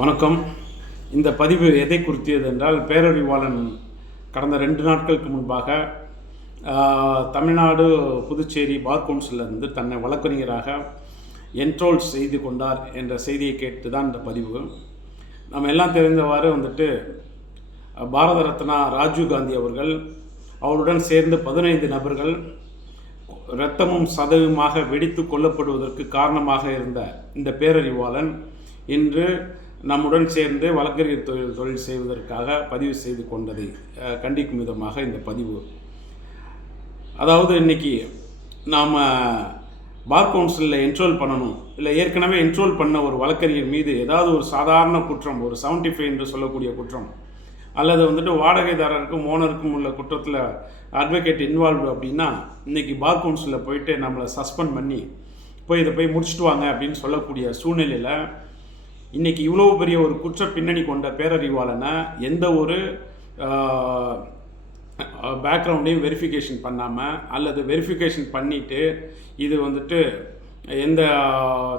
வணக்கம். இந்த பதிவு எதை குறித்தியது என்றால், பேரறிவாளன் கடந்த 2 நாட்களுக்கு முன்பாக தமிழ்நாடு, புதுச்சேரி பார் கவுன்சிலிருந்து தன்னை வழக்கறிஞராக என்ரோல் செய்து கொண்டார் என்ற செய்தியை கேட்டு தான் இந்த பதிவு. நம்ம எல்லாம் தெரிந்தவாறு பாரத ரத்னா ராஜீவ்காந்தி அவர்கள் அவருடன் சேர்ந்து 15 நபர்கள் இரத்தமும் சதவுமாக வெடித்து கொல்லப்படுவதற்கு காரணமாக இருந்த இந்த பேரறிவாளன் இன்று நம்முடன் சேர்ந்து வழக்கறிஞர் தொழில் செய்வதற்காக பதிவு செய்து கொண்டதை கண்டிக்கும் விதமாக இந்த பதிவு. அதாவது இன்றைக்கி நாம் பார் கவுன்சிலில் என்ரோல் பண்ணணும், இல்லை ஏற்கனவே என்ரோல் பண்ண ஒரு வழக்கறிஞர் மீது ஏதாவது ஒரு சாதாரண குற்றம், ஒரு 75 என்று சொல்லக்கூடிய குற்றம், அல்லது வாடகைதாரருக்கும் ஓனருக்கும் உள்ள குற்றத்தில் அட்வொகேட் இன்வால்வ்டு அப்படின்னா, இன்றைக்கி பார் கவுன்சிலில் போயிட்டு நம்மளை சஸ்பெண்ட் பண்ணி இதை முடிச்சுட்டு வாங்க அப்படின்னு சொல்லக்கூடிய சூழ்நிலையில் இன்றைக்கி இவ்வளோ பெரிய ஒரு குற்ற பின்னணி கொண்ட பேரறிவாளனை எந்த ஒரு பேக்ரவுண்டையும் வெரிஃபிகேஷன் பண்ணாமல், அல்லது வெரிஃபிகேஷன் பண்ணிவிட்டு இது எந்த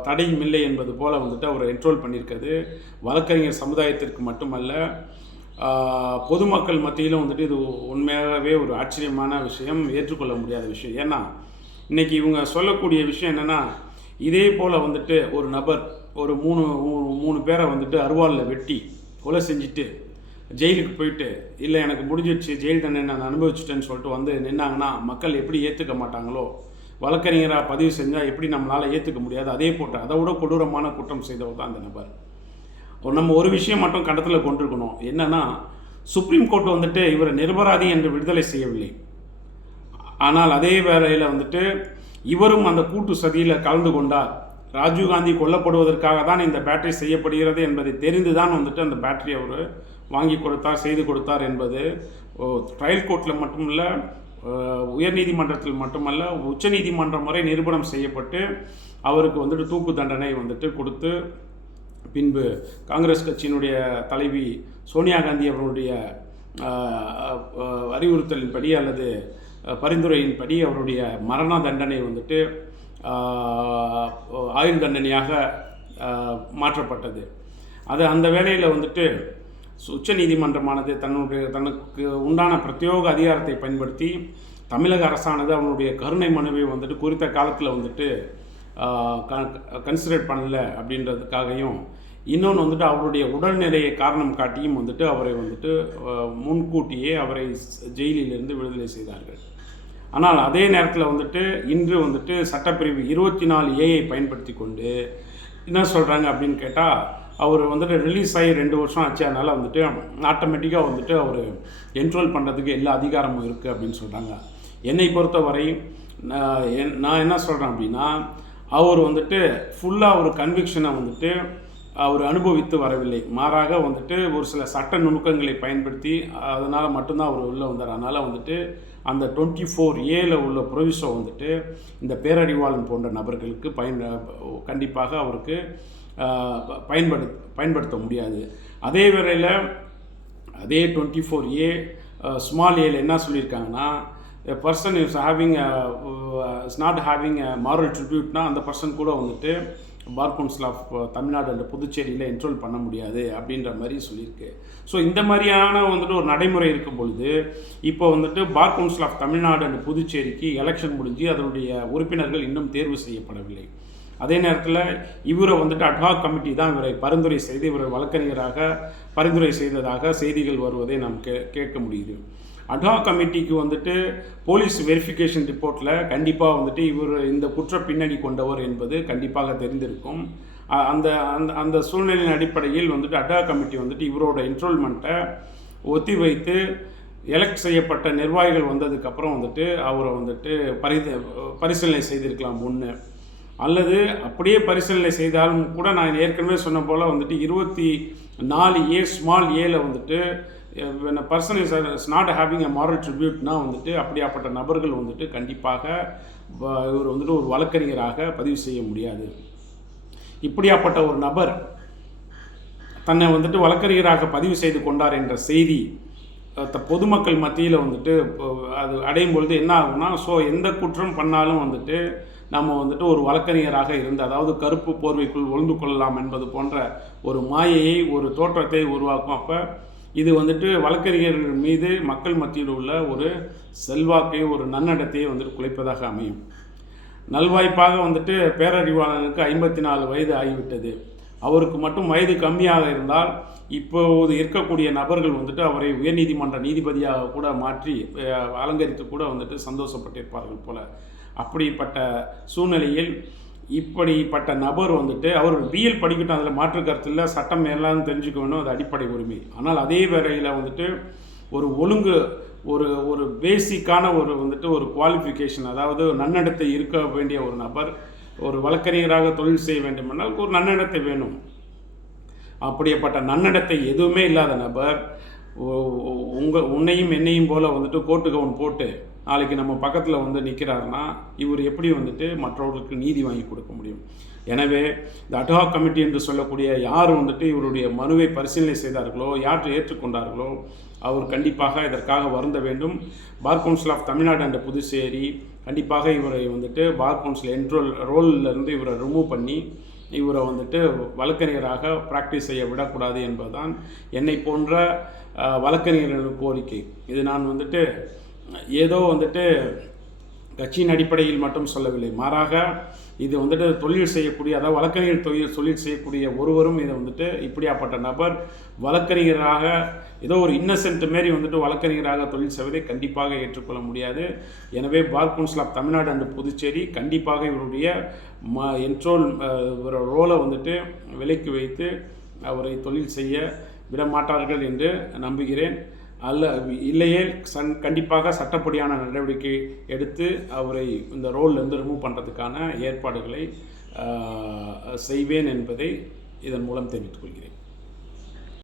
தடையும் இல்லை என்பது போல் அவர் என்ரோல் பண்ணியிருக்கிறது வழக்கறிஞர் சமுதாயத்திற்கு மட்டுமல்ல, பொதுமக்கள் மத்தியிலும் இது உண்மையாகவே ஒரு ஆச்சரியமான விஷயம், ஏற்றுக்கொள்ள முடியாத விஷயம். ஏன்னா இன்றைக்கி இவங்க சொல்லக்கூடிய விஷயம் என்னென்னா, இதே போல் ஒரு நபர் ஒரு மூணு பேரை அருவாளில் வெட்டி கொலை செஞ்சுட்டு ஜெயிலுக்கு போயிட்டு, இல்லை எனக்கு முடிஞ்சிடுச்சு, ஜெயில் தண்டனை நான் அனுபவிச்சுட்டேன்னு சொல்லிட்டு நின்னாங்கன்னா மக்கள் எப்படி ஏற்றுக்க மாட்டாங்களோ, வழக்கறிஞராக பதிவு செஞ்சால் எப்படி நம்மளால் ஏற்றுக்க முடியாது, அதே போட்டு அதை விட கொடூரமான குற்றம் செய்தவர் தான் அந்த நபர். நம்ம ஒரு விஷயம் மட்டும் கண்டத்தில் கொண்டிருக்கணும், என்னென்னா சுப்ரீம் கோர்ட் இவரை நிரபராதி என்று விடுதலை செய்யவில்லை. ஆனால் அதே வேளையில் இவரும் அந்த கூட்டு சதியில் கலந்து கொண்டார். ராஜீவ்காந்தி கொல்லப்படுவதற்காக தான் இந்த பேட்டரி செய்யப்படுகிறது என்பதை தெரிந்து தான் அந்த பேட்டரி அவர் வாங்கி கொடுத்தார், செய்து கொடுத்தார் என்பது ட்ரையல் கோர்ட்டில் மட்டுமல்ல, உயர்நீதிமன்றத்தில் மட்டுமல்ல, உச்சநீதிமன்றம் வரை நிரூபணம் செய்யப்பட்டு அவருக்கு தூக்கு தண்டனை கொடுத்து, பின்பு காங்கிரஸ் கட்சியினுடைய தலைவி சோனியா காந்தி அவருடைய அறிவுறுத்தலின்படி அல்லது பரிந்துரையின்படி அவருடைய மரண தண்டனை ஆயுள் தண்டனையாக மாற்றப்பட்டது. அது அந்த வேளையில் உச்ச நீதிமன்றமானது தனக்கு உண்டான பிரத்யோக அதிகாரத்தை பயன்படுத்தி தமிழக அரசானது அவனுடைய கருணை மனுவை குறித்த காலத்தில் கன்சிடர் பண்ணல அப்படின்றதுக்காகவும், இன்னொன்று அவருடைய உடல்நிலையை காரணம் காட்டியும் அவரை முன்கூட்டியே அவரை ஜெயிலிலிருந்து விடுதலை செய்தார்கள். ஆனால் அதே நேரத்தில் இன்று சட்டப்பிரிவு 24A பயன்படுத்தி கொண்டு என்ன சொல்கிறாங்க அப்படின்னு கேட்டால், அவர் ரிலீஸ் ஆகி 2 வருஷம் ஆச்சு, அதனால் ஆட்டோமேட்டிக்காக அவர் என்ரோல் பண்ணுறதுக்கு எல்லா அதிகாரமும் இருக்குது அப்படின்னு சொல்கிறாங்க. என்னை பொறுத்தவரை நான் என்ன சொல்கிறேன் அப்படின்னா, அவர் ஃபுல்லாக ஒரு கன்விக்ஷனை அவர் அனுபவித்து வரவில்லை. மாறாக ஒரு சில சட்ட நுணுக்கங்களை பயன்படுத்தி அதனால் மட்டும்தான் அவர் உள்ளே வந்தார். அதனால் அந்த 24A உள்ள ப்ரொவிஷோ இந்த பேரறிவாளன் போன்ற நபர்களுக்கு கண்டிப்பாக அவருக்கு பயன்படுத்த முடியாது. அதே வேளையில் அதே 24A ஸ்மால் ஏல என்ன சொல்லியிருக்காங்கன்னா, a person is not having a moral tribute அந்த பர்சன் கூட bar council of Tamil Nadu and புதுச்சேரியில் என்ரோல் பண்ண முடியாது அப்படின்ற மாதிரி சொல்லியிருக்கு. ஸோ இந்த மாதிரியான ஒரு நடைமுறை இருக்கும் பொழுது இப்போ bar council of Tamil Nadu and புதுச்சேரிக்கு எலெக்ஷன் முடிஞ்சு அதனுடைய உறுப்பினர்கள் இன்னும் தேர்வு செய்யப்படவில்லை. அதே நேரத்தில் இவரை அட்ஹாக் கமிட்டி தான் இவரை பரிந்துரை செய்து இவரை வழக்கறிஞராக பரிந்துரை செய்ததாக செய்திகள் வருவதை நாம் கேட்க முடியுது. அட்ஹாக் கமிட்டிக்கு போலீஸ் வெரிஃபிகேஷன் ரிப்போர்ட்டில் கண்டிப்பாக இவர் இந்த குற்ற பின்னணி கொண்டவர் என்பது கண்டிப்பாக தெரிந்திருக்கும். அந்த அந்த அந்த சூழ்நிலையின் அடிப்படையில் அட்ஹாக் கமிட்டி இவரோட என்ரோல்மெண்ட்டை ஒத்தி வைத்து எலெக்ட் செய்யப்பட்ட நிர்வாகிகள் வந்ததுக்கப்புறம் அவரை பரிசீலனை செய்திருக்கலாம் ஒன்று. அல்லது அப்படியே பரிசீலனை செய்தாலும் கூட நான் ஏற்கனவே சொன்ன போல் 24A ஸ்மால் ஏல when a person is not having a moral tribute அப்படியாப்பட்ட நபர்கள் கண்டிப்பாக இவர் ஒரு வழக்கறிஞராக பதிவு செய்ய முடியாது. இப்படியாப்பட்ட ஒரு நபர் தன்னை வழக்கறிஞராக பதிவு செய்து கொண்டார் என்ற செய்தி பொதுமக்கள் மத்தியில் அது அடையும் பொழுது என்ன ஆகும்னா, ஸோ எந்த குற்றம் பண்ணாலும் நம்ம வந்துட்டு ஒரு வழக்கறிஞராக இருந்து, அதாவது கருப்பு போர்வைக்குள் ஒளிந்து கொள்ளலாம் என்பது போன்ற ஒரு மாயையை, ஒரு தோற்றத்தை உருவாக்கும். அப்போ இது வந்துட்டு வழக்கறிஞர்கள் மீது மக்கள் மத்தியில் உள்ள ஒரு செல்வாக்கை, ஒரு நன்னடத்தையை வந்துட்டு குலைப்பதாக அமையும். நல்வாய்ப்பாக வந்துட்டு பேரறிவாளனுக்கு 54 வயது ஆகிவிட்டது. அவருக்கு மட்டும் வயது கம்மியாக இருந்தால் இப்போது இருக்கக்கூடிய நபர்கள் வந்துட்டு அவரை உயர்நீதிமன்ற நீதிபதியாக கூட மாற்றி அலங்கரித்து கூட வந்துட்டு சந்தோஷப்பட்டிருப்பார்கள் போல. அப்படிப்பட்ட சூழ்நிலையில் இப்படிப்பட்ட நபர் வந்துட்டு அவர் பிஎல் படிக்கட்டும், அதில் மாற்று கருத்து இல்லை, சட்டம் எல்லாம் தெரிஞ்சுக்க வேணும், அது அடிப்படை உரிமை. ஆனால் அதே வேளையில் வந்துட்டு ஒரு ஒழுங்கு, ஒரு ஒரு பேசிக்கான வந்துட்டு ஒரு குவாலிஃபிகேஷன், அதாவது நன்னடத்தை இருக்க வேண்டிய ஒரு நபர் ஒரு வழக்கறிஞராக தொழில் செய்ய வேண்டுமென்றால் ஒரு நன்னடத்தை வேணும். அப்படிப்பட்ட நன்னடத்தை எதுவுமே இல்லாத நபர் உன்னையும் என்னையும் போல் வந்துட்டு கோட்டு கவுன் போட்டு நாளைக்கு நம்ம பக்கத்தில் வந்து நிற்கிறாருன்னா இவர் எப்படி வந்துட்டு மற்றவர்களுக்கு நீதி வாங்கி கொடுக்க முடியும்? எனவே இந்த அட்ஹாக் கமிட்டி என்று சொல்லக்கூடிய யார் வந்துட்டு இவருடைய மனுவை பரிசீலனை செய்தார்களோ, யார் ஏற்றுக்கொண்டார்களோ அவர் கண்டிப்பாக இதற்காக வருந்த வேண்டும். Bar council of Tamil Nadu and Puducherry கண்டிப்பாக இவரை வந்துட்டு பார் கவுன்சில் ரோலிருந்து இவரை ரிமூவ் பண்ணி இவரை வந்துட்டு வழக்கறிஞராக ப்ராக்டிஸ் செய்ய விடக்கூடாது என்பதுதான் என்னை போன்ற வழக்கறிஞர்களின் கோரிக்கை. இது நான் வந்துட்டு ஏதோ வந்துட்டு கட்சியின் அடிப்படையில் மட்டும் சொல்லவில்லை, மாறாக இது வந்துட்டு தொழில் செய்யக்கூடிய, அதாவது வழக்கறிஞர் தொழில் செய்யக்கூடிய ஒருவரும் இதை வந்துட்டு இப்படியாப்பட்ட நபர் வழக்கறிஞராக ஏதோ ஒரு இன்னசென்ட் மாரி வந்துட்டு வழக்கறிஞராக தொழில் செய்வதை கண்டிப்பாக ஏற்றுக்கொள்ள முடியாது. எனவே bar council of Tamil Nadu and Puducherry கண்டிப்பாக இவருடைய ரோலை வந்துட்டு விலக்கி வைத்து அவரை தொழில் செய்ய விடமாட்டார்கள் என்று நம்புகிறேன். இல்லையே கண்டிப்பாக சட்டப்படியான நடவடிக்கை எடுத்து அவரை இந்த ரோல்லேருந்து ரிமூவ் பண்ணுறதுக்கான ஏற்பாடுகளை செய்வேன் என்பதை இதன் மூலம் தெரிவித்துக் கொள்கிறேன்.